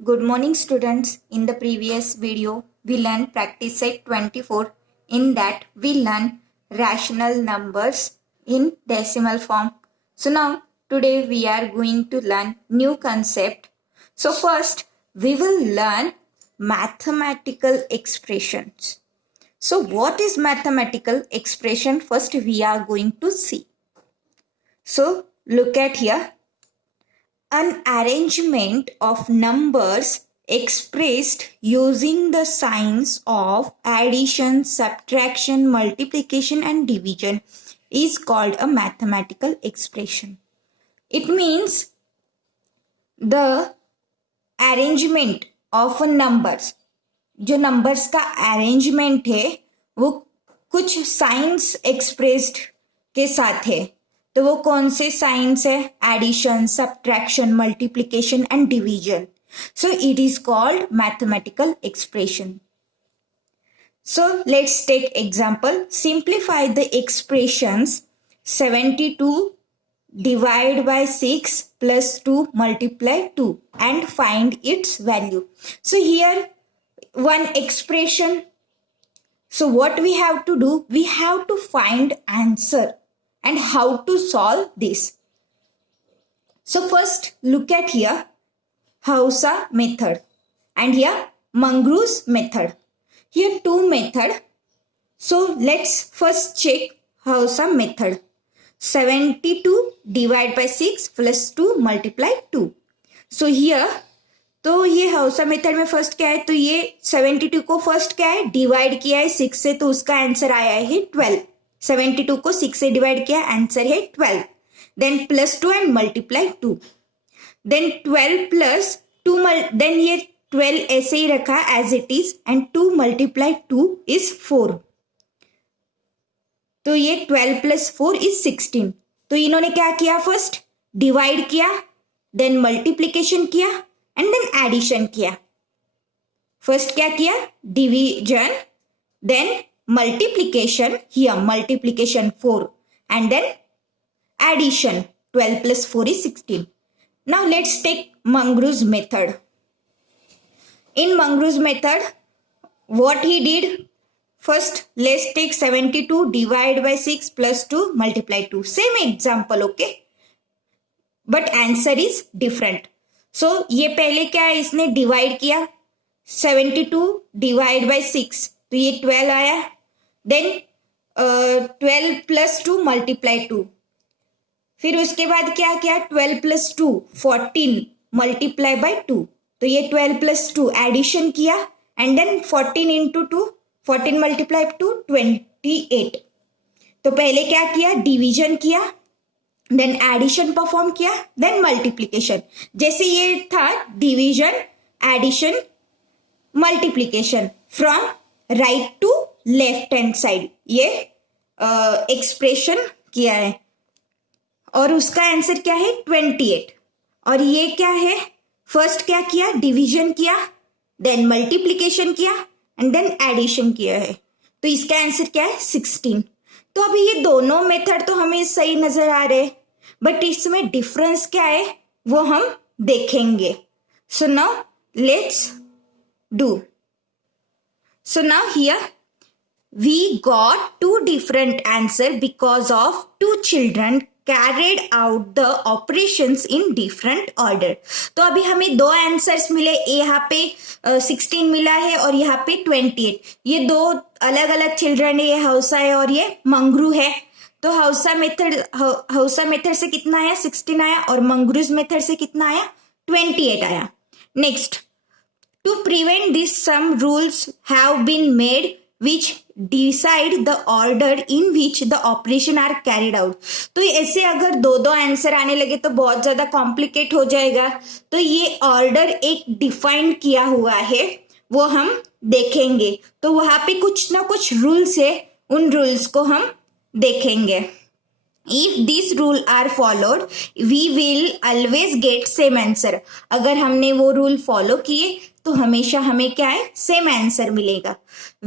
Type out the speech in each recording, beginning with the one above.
Good morning students. In the previous video, we learned practice set 24. In that, we learned rational numbers in decimal form. So now, today we are going to learn new concept. So first, we will learn mathematical expressions. So what is mathematical expression? First, we are going to see. So look at here. An arrangement of numbers expressed using the signs of addition, subtraction, multiplication and division is called a mathematical expression. It means the arrangement of numbers. जो numbers का arrangement है वो कुछ signs expressed के साथ है. तो वो कौन से साइंस है? Addition, subtraction, multiplication and division. So it is called mathematical expression. So let's take example. Simplify the expressions 72 divide by 6 plus 2 multiply 2 and find its value. So here one expression. So what we have to do? We have to find answer. And how to solve this. So first look at here Hausa method and here Mangrove method. Here two method. So let's first check Hausa method. 72 divide by 6 plus 2 multiply 2. So here तो ये हाउसा method में first क्या है? तो ये 72 को first क्या है? डिवाइड किया है 6 से, तो उसका आंसर आया है 12. 72 को 6 से डिवाइड किया, आंसर है 12. Then plus 2 and multiply 2. Then 12 plus 2 then ये 12 ऐसे ही रखा as it is and 2 multiply 2 is 4. तो ये 12 प्लस 4 इज 16. तो इन्होंने क्या किया? फर्स्ट डिवाइड किया, देन मल्टीप्लीकेशन किया एंड देन एडिशन किया. फर्स्ट क्या किया? Division, then multiplication, here multiplication 4 and then addition 12 plus 4 is 16. Now let's take Mangrove's method. In Mangrove's method, what he did? First let's take 72 divide by 6 plus 2 multiply 2. Same example, okay? But answer is different. So ये पहले क्या है? इसने divide किया 72 divide by 6, तो ये 12 आया. Then 12 plus 2 multiply 2. फिर उसके बाद क्या किया? 12 प्लस 2 14 मल्टीप्लाई बाय 2. तो ये 12 प्लस 2 एडिशन किया एंड देन 14 इंटू 2, 14 मल्टीप्लाई 2 28. तो पहले क्या किया? डिवीजन किया, देन एडिशन परफॉर्म किया, देन मल्टीप्लीकेशन. जैसे ये था division, addition, multiplication from right to left hand side ये एक्सप्रेशन किया है और उसका आंसर क्या है? 28. और ये क्या है? फर्स्ट क्या किया? डिवीजन किया, देन मल्टीप्लीकेशन किया एंड देन एडिशन किया है. तो इसका आंसर क्या है? 16. तो अभी ये दोनों मेथड तो हमें सही नजर आ रहे, बट इसमें डिफरेंस क्या है वो हम देखेंगे. सो now let's do. So now here we got two different answers because of two children carried out the operations in different order. तो अभी हमें दो आंसर्स मिले. यहाँ पे 16 मिला है और यहाँ पे 28. ये दो अलग अलग चिल्ड्रन है, ये हौसा है और ये मंगरू है. तो हौसा मेथड से कितना आया? 16 आया और मंगरूज मेथड से कितना आया? 28 आया. Next, to prevent this, some rules have been made which decide the order in which the operation are carried out. तो ऐसे अगर दो दो आंसर आने लगे तो बहुत ज्यादा कॉम्प्लिकेट हो जाएगा. तो ये ऑर्डर एक डिफाइन किया हुआ है, वो हम देखेंगे. तो वहां पे कुछ ना कुछ रूल्स है, उन रूल्स को हम देखेंगे. If these rules are followed, we will always get same answer. अगर हमने वो रूल फॉलो किए तो हमेशा हमें क्या है? सेम आंसर मिलेगा.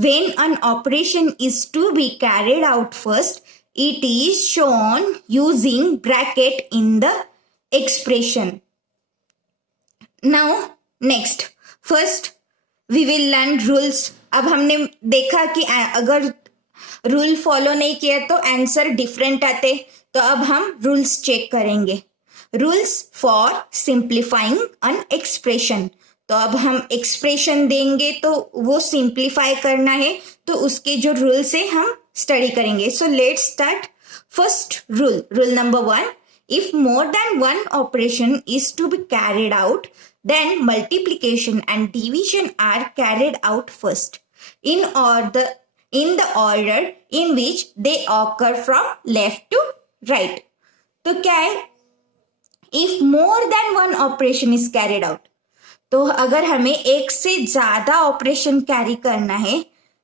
When an operation is to be carried out first, it is shown using bracket in the expression. Now next, first we will learn rules. अब हमने देखा कि अगर रूल फॉलो नहीं किया तो आंसर डिफरेंट आते, तो अब हम रूल्स चेक करेंगे. Rules for simplifying an expression. तो अब हम एक्सप्रेशन देंगे तो वो सिंप्लीफाई करना है, तो उसके जो रूल्स है हम स्टडी करेंगे. So let's start. First rule, rule number 1, if more than one operation is to be carried out, then multiplication and division are carried out first in the order in which they occur from left to right. तो क्या है, if more than one operation is carried out, तो अगर हमें एक से ज्यादा operation carry करना है,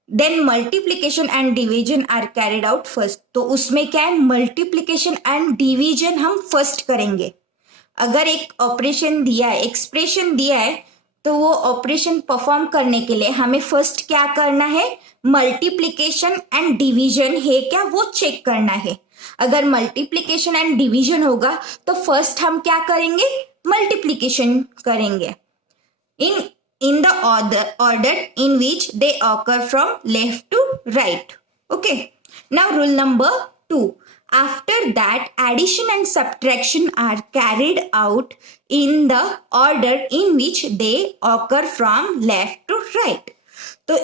then multiplication and division are carried out first. तो उसमें क्या है, मल्टीप्लीकेशन एंड डिवीजन हम फर्स्ट करेंगे. अगर एक ऑपरेशन दिया है, एक्सप्रेशन दिया है, तो वो ऑपरेशन परफॉर्म करने के लिए हमें फर्स्ट क्या करना है, मल्टीप्लीकेशन एंड डिवीजन है क्या वो चेक करना है. अगर मल्टीप्लीकेशन एंड डिवीजन होगा तो फर्स्ट हम क्या करेंगे, मल्टीप्लीकेशन करेंगे. in the order in which they occur from left to right. Okay. Now rule number 2. After that, addition and subtraction are carried out in the order in which they occur from left to right. तो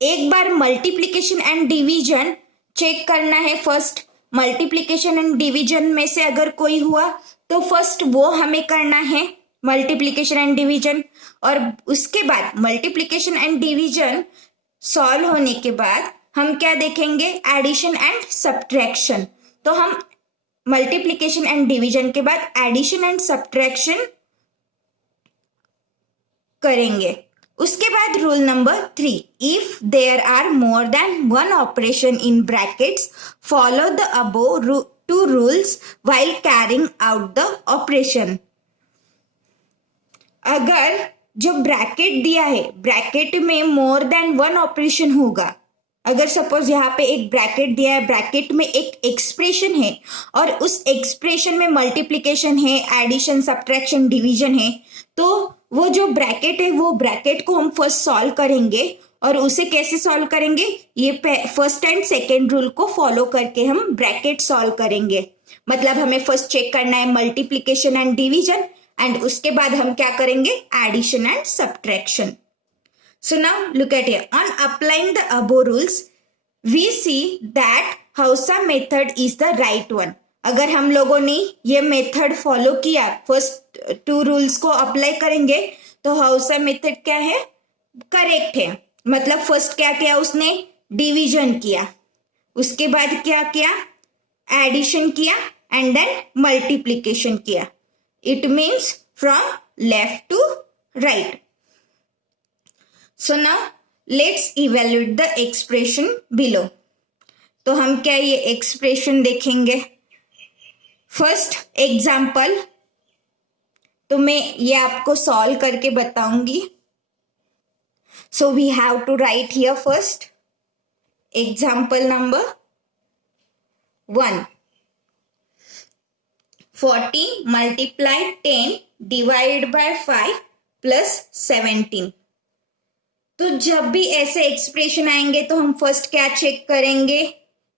एक बार multiplication and division check करना है. First multiplication and division में से अगर कोई हुआ तो फर्स्ट वो हमें करना है, मल्टीप्लीकेशन एंड डिवीजन. और उसके बाद मल्टीप्लीकेशन एंड डिवीजन सॉल्व होने के बाद हम क्या देखेंगे, एडिशन एंड सब्ट्रैक्शन. तो हम मल्टीप्लीकेशन एंड डिवीजन के बाद एडिशन एंड सब्ट्रैक्शन करेंगे. उसके बाद rule number 3, if there are more than one operation in brackets follow the above 2 rules while carrying out the operation. अगर जो ब्रैकेट दिया है, ब्रैकेट में मोर देन वन ऑपरेशन होगा. अगर सपोज यहाँ पे एक ब्रैकेट दिया है, ब्रैकेट में एक एक्सप्रेशन है और उस एक्सप्रेशन में मल्टीप्लिकेशन है, एडिशन, सब्ट्रैक्शन, डिवीजन है, तो वो जो ब्रैकेट है वो ब्रैकेट को हम फर्स्ट सॉल्व करेंगे. और उसे कैसे सॉल्व करेंगे, ये फर्स्ट एंड सेकेंड रूल को फॉलो करके हम ब्रैकेट सॉल्व करेंगे. मतलब हमें फर्स्ट चेक करना है मल्टीप्लिकेशन एंड डिवीजन, एंड उसके बाद हम क्या करेंगे, addition and subtraction. So now look at here. On applying the above rules we see that हाउसा method is the right one. अगर हम लोगों ने ये मेथड फॉलो किया, फर्स्ट 2 रूल्स को अप्लाई करेंगे, तो हाउसा मेथड क्या है, करेक्ट है. मतलब फर्स्ट क्या किया उसने, डिवीजन किया, उसके बाद क्या किया, एडिशन किया, एंड देन मल्टीप्लिकेशन किया. It means from left to right. So now let's evaluate the expression below. तो हम क्या ये एक्सप्रेशन देखेंगे. फर्स्ट एग्जाम्पल, तो मैं ये आपको सॉल्व करके बताऊंगी. So we have to write here first example number 1. 40 multiply 10 divided by 5 plus 17. तो जब भी ऐसे एक्सप्रेशन आएंगे तो हम फर्स्ट क्या चेक करेंगे,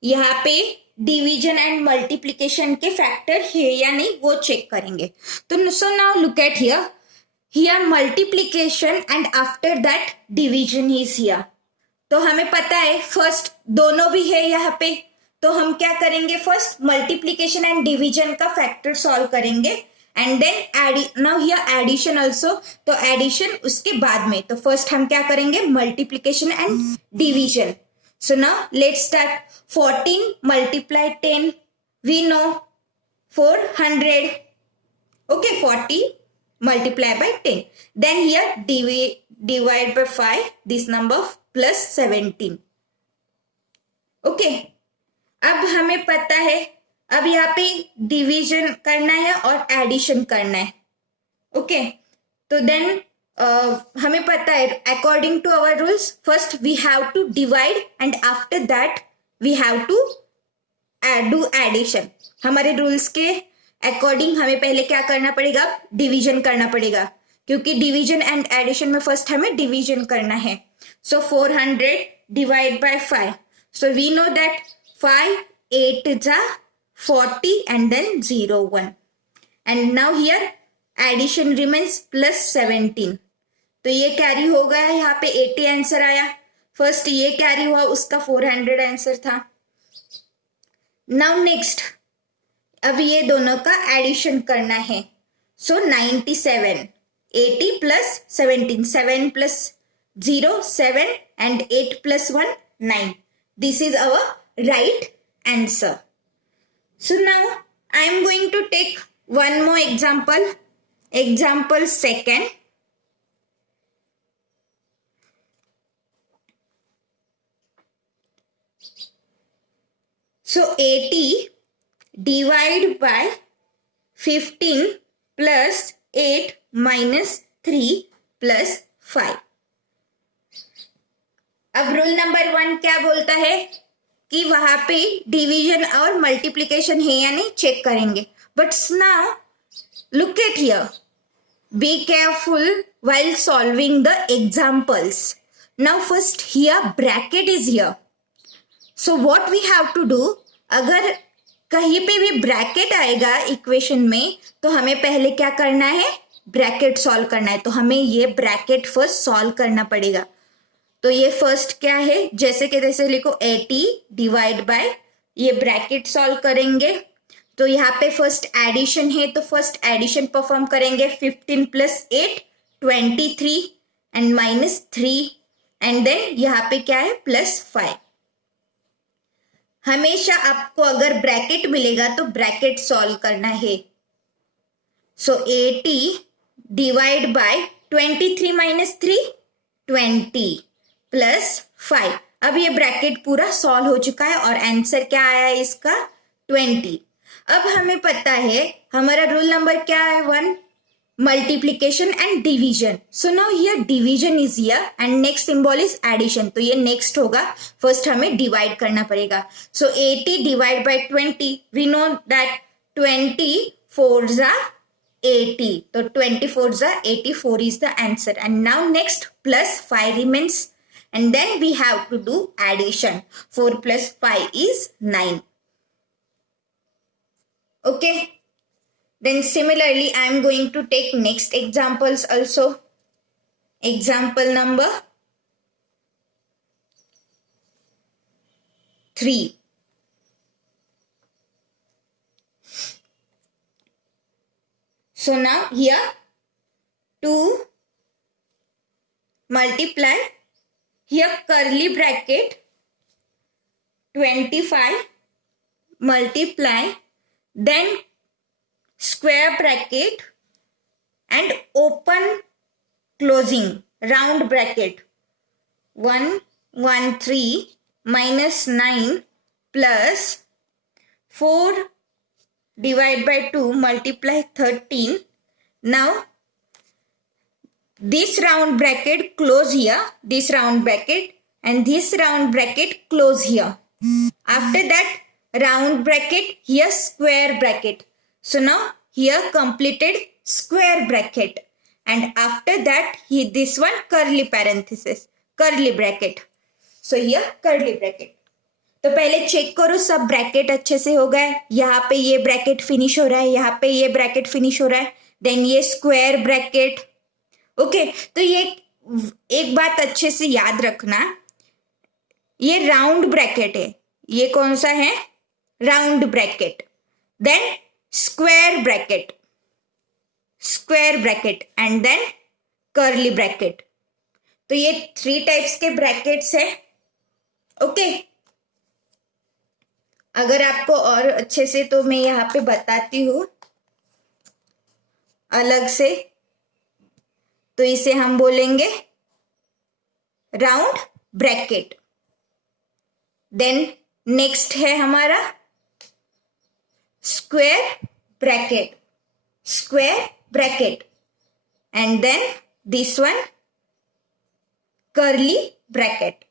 यहाँ पे डिवीजन एंड मल्टीप्लिकेशन के फैक्टर है या नहीं वो चेक करेंगे. तो सो now look at here multiplication and after that division is here. तो हमें पता है फर्स्ट दोनों भी है यहाँ पे, तो हम क्या करेंगे, फर्स्ट मल्टीप्लिकेशन एंड डिवीजन का फैक्टर सॉल्व करेंगे, and then now here addition also. तो एडिशन उसके बाद में, तो फर्स्ट हम क्या करेंगे, multiplication and division. So now let's start. 14 multiply 10 we know 400. Okay, 40 multiply by 10. Then here divide by 5 this number plus 17. Okay, अब हमें पता है, अब यहाँ पे डिवीजन करना है और एडिशन करना है. ओके, तो देन हमें पता है according to our rules first we have to divide and after that we have to do addition. हमारे रूल्स के अकॉर्डिंग हमें पहले क्या करना पड़ेगा, डिवीजन करना पड़ेगा, क्योंकि डिवीजन एंड एडिशन में फर्स्ट हमें डिवीजन करना है. So 400 divide by 5. So we know that 5 8 जा 40 and then 0 1. And now here addition remains plus 17. तो ये कैरी हो गया, यहाँ पे 80 आंसर आया. फर्स्ट ये कैरी हुआ, उसका 400 आंसर था. नाउ नेक्स्ट, अब ये दोनों का एडिशन करना है. सो 97, 80 plus 17, 7 plus 0 7 and 8 plus 1 9. This is our right answer. So now I am going to take one more example. Example second. So 80 divide by 15 plus 8 minus 3 plus 5. अब rule number 1 क्या बोलता है कि वहां पे डिवीजन और मल्टीप्लिकेशन है या नहीं चेक करेंगे. But now look at here, be careful while solving the examples. Now first here bracket is here. So what we have to do, अगर कहीं पे भी ब्रैकेट आएगा इक्वेशन में तो हमें पहले क्या करना है, ब्रैकेट सॉल्व करना है. तो हमें ये ब्रैकेट फर्स्ट सॉल्व करना पड़ेगा. तो ये फर्स्ट क्या है, जैसे कि तैसे लिखो 80 डिवाइड बाय, ये ब्रैकेट सॉल्व करेंगे. तो यहाँ पे फर्स्ट एडिशन है तो फर्स्ट एडिशन परफॉर्म करेंगे. 15 plus 8 23 and minus 3 and then यहाँ पे क्या है प्लस 5. हमेशा आपको अगर ब्रैकेट मिलेगा तो ब्रैकेट सॉल्व करना है. सो 80 डिवाइड बाय 23 माइनस 3 20 प्लस 5. अब ये ब्रैकेट पूरा सॉल्व हो चुका है और आंसर क्या आया है इसका 20. अब हमें पता है हमारा रूल नंबर क्या है 1, multiplication and division. So now here division is here and next symbol is addition. तो ये नेक्स्ट होगा, फर्स्ट हमें डिवाइड करना पड़ेगा. So 80 divide by 20, we know that 20 4 जा 80. तो 24 जा 84 is the answer. And now next plus 5 remains and then we have to do addition. 4 plus 5 is 9. Okay. Then similarly I am going to take next examples also. Example number 3. So now here to multiply, here curly bracket 25 multiply then square bracket and open closing round bracket 113 minus 9 plus 4 divide by 2 multiply 13. Now this round bracket close here, this round bracket and this round bracket close here. After that round bracket, here square bracket. So now here completed square bracket and after that this one curly parenthesis, curly bracket. So here curly bracket. तो पहले check करो सब bracket अच्छे से हो गए. यहाँ पे ये ब्रैकेट फिनिश हो रहा है, यहाँ पे ये ब्रैकेट फिनिश हो रहा है, देन ये स्क्वायर ब्रैकेट. ओके, तो ये एक बात अच्छे से याद रखना, ये राउंड ब्रैकेट है. ये कौन सा है, round bracket. Then square bracket, square bracket and then curly bracket. तो ये 3 टाइप्स के ब्रैकेट्स है. ओके, अगर आपको और अच्छे से तो मैं यहाँ पे बताती हूँ अलग से. तो इसे हम बोलेंगे राउंड ब्रैकेट. देन नेक्स्ट है हमारा square bracket, square bracket and then this one curly bracket.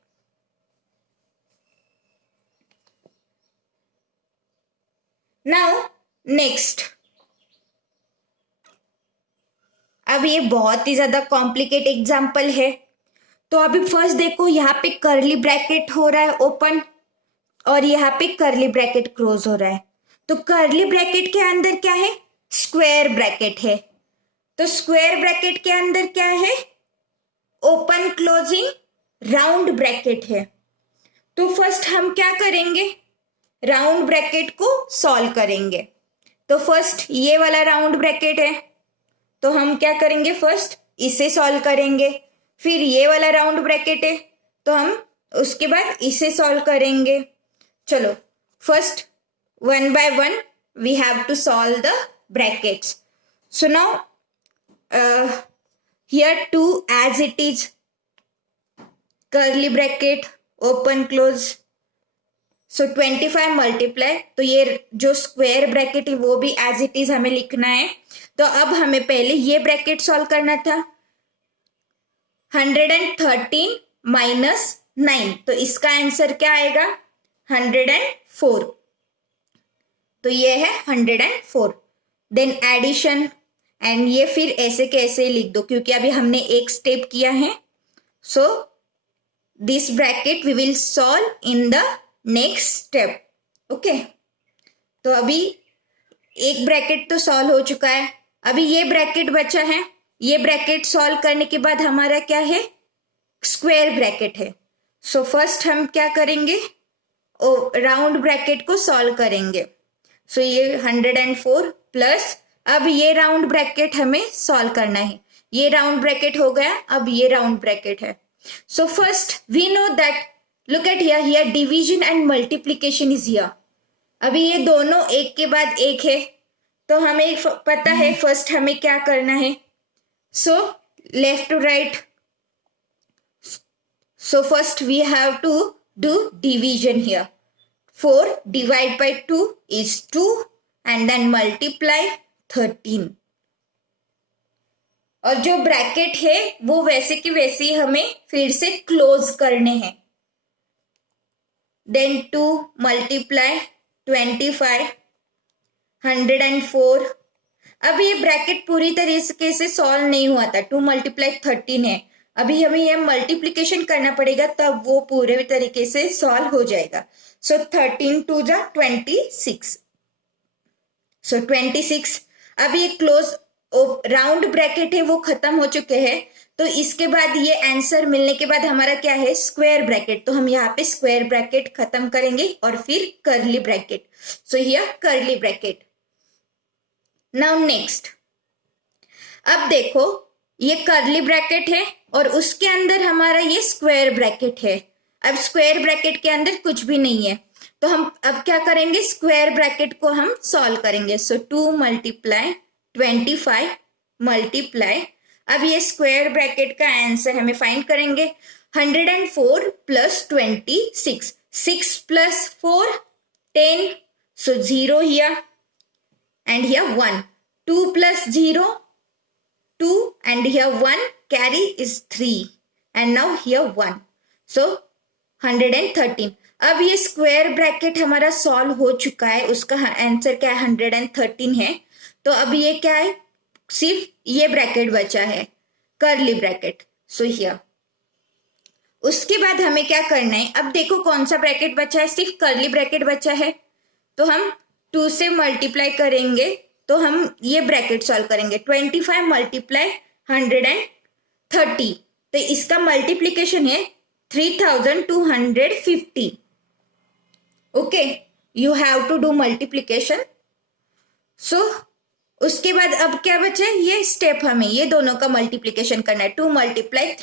Now next अब ये बहुत ही ज्यादा कॉम्प्लिकेट एग्जाम्पल है। तो अभी फर्स्ट देखो, यहाँ पे कर्ली ब्रैकेट हो रहा है ओपन और यहाँ पे कर्ली ब्रैकेट क्लोज हो रहा है। तो कर्ली ब्रैकेट के अंदर क्या है? स्क्वायर ब्रैकेट है। तो स्क्वायर ब्रैकेट के अंदर क्या है? ओपन क्लोजिंग राउंड ब्रैकेट है। तो फर्स्ट हम क्या करेंगे? राउंड ब्रैकेट को सॉल्व करेंगे। तो फर्स्ट ये वाला राउंड ब्रैकेट है, तो हम क्या करेंगे? फर्स्ट इसे सॉल्व करेंगे। फिर ये वाला राउंड ब्रैकेट है, तो हम उसके बाद इसे सॉल्व करेंगे। चलो first one by one we have to solve the brackets. So now here 2 as it is, curly bracket open close. So 25 multiply, तो ये जो स्क्वायर ब्रैकेट है वो भी एज इट इज हमें लिखना है. तो अब हमें पहले ये ब्रैकेट सॉल्व करना था. 113 माइनस 9, तो इसका आंसर क्या आएगा? 104. तो ये है 104. देन एडिशन, एंड ये फिर ऐसे कैसे लिख दो क्योंकि अभी हमने एक स्टेप किया है. So this bracket we will solve in the next step. Okay, तो अभी एक ब्रैकेट तो सॉल्व हो चुका है. अभी ये ब्रैकेट बचा है. ये ब्रैकेट सॉल्व करने के बाद हमारा क्या है? स्क्वायर ब्रैकेट है. सो फर्स्ट हम क्या करेंगे? राउंड ब्रैकेट को सॉल्व करेंगे. सो ये 104 प्लस, अब ये राउंड ब्रैकेट हमें सॉल्व करना है. ये राउंड ब्रैकेट हो गया, अब ये राउंड ब्रैकेट है. So first we know that, look at here, here division and multiplication is here. अभी ये दोनों एक के बाद एक है, तो हमें पता है फर्स्ट हमें क्या करना है. So left to right. So first we have to do division here. 4 divided by 2 is 2 and then multiply 13. और जो ब्रैकेट है वो वैसे की वैसे ही हमें फिर से क्लोज करने हैं. Then 2 multiply 25, 104. अब ये ब्रैकेट पूरी तरीके से सॉल्व नहीं हुआ था. 2 multiply 13 है. अभी हमें ये मल्टीप्लीकेशन करना पड़ेगा तब वो पूरे तरीके से सॉल्व हो जाएगा. सो 13 2 जा 26. सो 26. अब ये क्लोज राउंड ब्रैकेट है वो खत्म हो चुके हैं. तो इसके बाद ये आंसर मिलने के बाद हमारा क्या है? Square bracket. तो हम यहाँ पे स्क्वायर ब्रैकेट खत्म करेंगे और फिर curly bracket. So here curly bracket. Now next, अब देखो ये कर्ली ब्रैकेट है और उसके अंदर हमारा ये स्क्वायर ब्रैकेट है. अब स्क्वायर ब्रैकेट के अंदर कुछ भी नहीं है, तो हम अब क्या करेंगे? स्क्वायर ब्रैकेट को हम सॉल्व करेंगे. सो 2 multiply 25 मल्टीप्लाई, अब ये स्क्वायर ब्रैकेट का आंसर हमें फाइंड करेंगे. 104 plus 26, 6 plus 4 10. So 0 here and here 1. 2 plus 0 2 and here 1, carry is 3 and now here 1. So 113. अब ये स्क्वायर ब्रैकेट हमारा सॉल्व हो चुका है. उसका आंसर क्या है? 113 है. तो अब ये क्या है? सिर्फ ये ब्रैकेट बचा है, कर्ली ब्रैकेट. So here. उसके बाद हमें क्या करना है? अब देखो कौन सा ब्रैकेट बचा है? सिर्फ कर्ली ब्रैकेट बचा है. तो हम 2 से मल्टीप्लाई करेंगे, तो हम ये ब्रैकेट सॉल्व करेंगे. 25 मल्टीप्लाई 130, तो इसका मल्टीप्लीकेशन है 3250. Okay, you have to do multiplication. So उसके बाद अब क्या बचा है? ये स्टेप हमें ये दोनों का मल्टीप्लीकेशन करना है. 2 multiply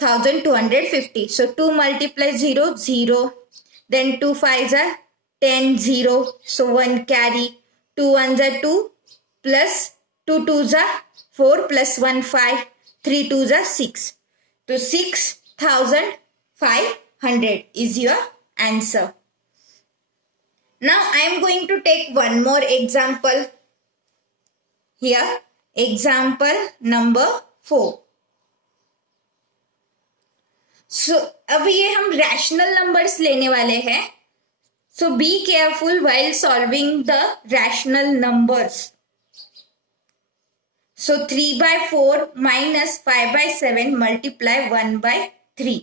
3250. So 2 multiply 0 0, then 2 5s are 10 0. So 1 carry, 2 1s are 2 plus 2 2s are 4 plus 1 5, 3 2s are 6. So 6500 is your answer. Now I am going to take one more example. Here example number 4. So अब ये हम rational numbers लेने वाले हैं. So be careful while solving the rational numbers. So 3/4 minus 5/7 multiply 1/3.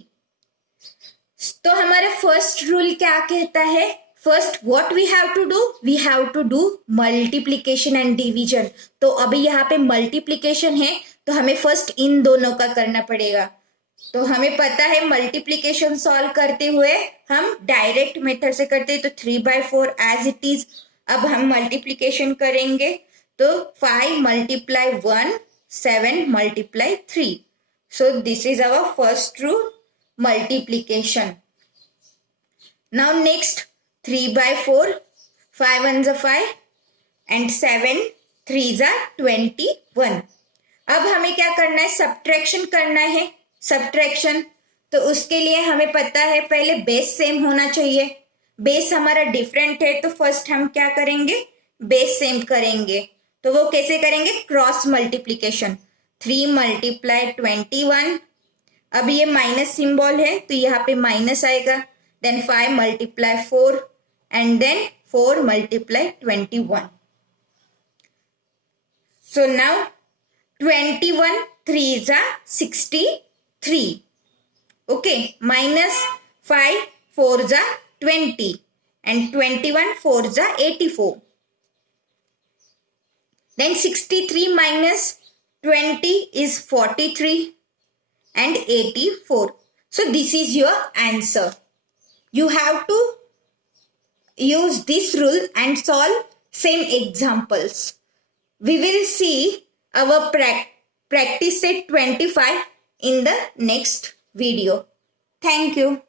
तो हमारा first rule क्या कहता है? First what we have to do? We have to do multiplication and division. तो अभी यहाँ पे मल्टीप्लीकेशन है तो हमें फर्स्ट इन दोनों का करना पड़ेगा. तो हमें पता है मल्टीप्लीकेशन सॉल्व करते हुए हम डायरेक्ट मेथड से करते हैं. तो 3/4 एज इट इज. अब हम मल्टीप्लीकेशन करेंगे तो 5 multiply 1, 7 multiply 3. So this is our first rule, multiplication. Now next 3/4, 5 ones are 5 and 7 3s are 21. अब हमें क्या करना है? सब्ट्रैक्शन करना है. सब्ट्रैक्शन तो उसके लिए हमें पता है पहले बेस सेम होना चाहिए. बेस हमारा डिफरेंट है तो फर्स्ट हम क्या करेंगे? बेस सेम करेंगे. तो वो कैसे करेंगे? Cross multiplication. 3 multiply 21. अब ये माइनस सिंबल है तो यहाँ पे माइनस आएगा. Then 5 multiply 4 and then 4 multiply 21. So now 21 3s are 63. Okay, minus 5 4s are 20 and 21 4s are 84. Then 63 minus 20 is 43 and 84. So this is your answer. You have to use this rule and solve same examples. We will see our practice set 25 in the next video. Thank you.